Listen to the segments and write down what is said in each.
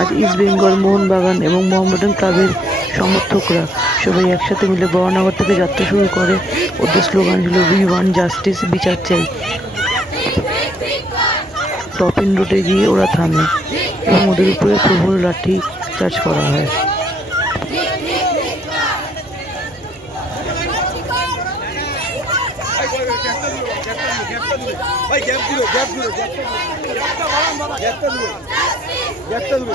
আজ ইস্ট বেঙ্গল মোহনবাগান এবং মোহামেডান ক্লাবের সমর্থকরা সবাই একসাথে মিলে বরানগর থেকে যাত্রা শুরু করে। ওদের স্লোগান ছিল উই ওয়ান জাস্টিস বিচার চাই। টপিন রোডে গিয়ে ওরা থামে এবং ওদের উপরে প্রবল লাঠি চার্জ করা হয়। ভাই, গ্যাপ গ্যাপ গ্যাপটা বাড়ান বাবা, গ্যাপটা ಎತ್ತದ್ವಿ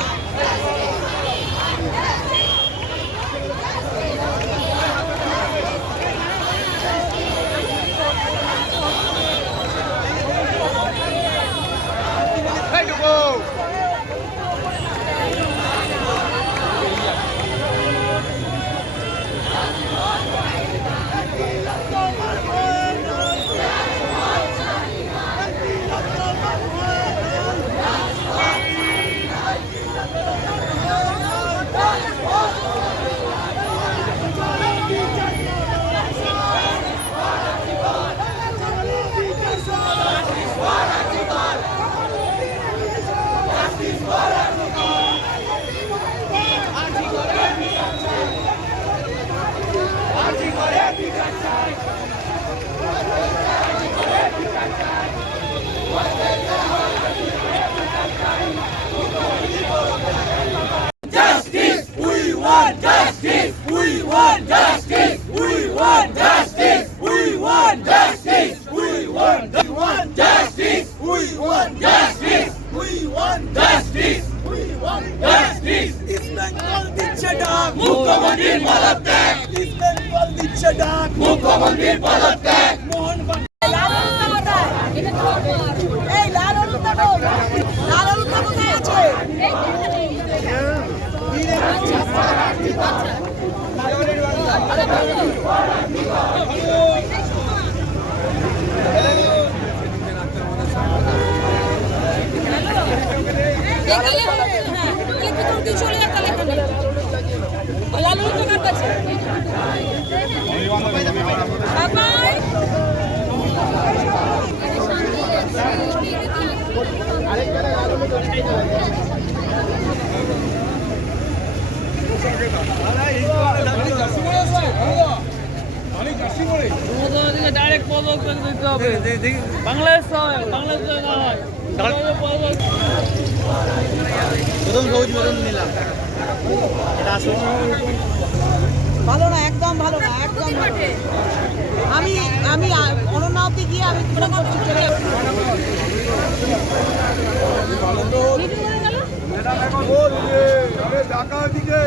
দিল গ্যাপটা দিল বেঙ্গল দিচ্ছে ডাক মুখ্যমন্ত্রীর পদত্যাগ ইস্ট বেঙ্গল দিচ্ছে ডাক মুখ্যমন্ত্রীর পদত্যাগ কার ডাইরেক্ট পদক দিতে হবে বাংলাদেশ বাংলাদেশ নয় পদক প্রথম সবুজ মতন নিলাম এটা আসুন ভালো না একদম ভালো না একদম আমি আমি অনন্যা গিয়ে আমি ফোন করছি চলে ঢাকার দিকে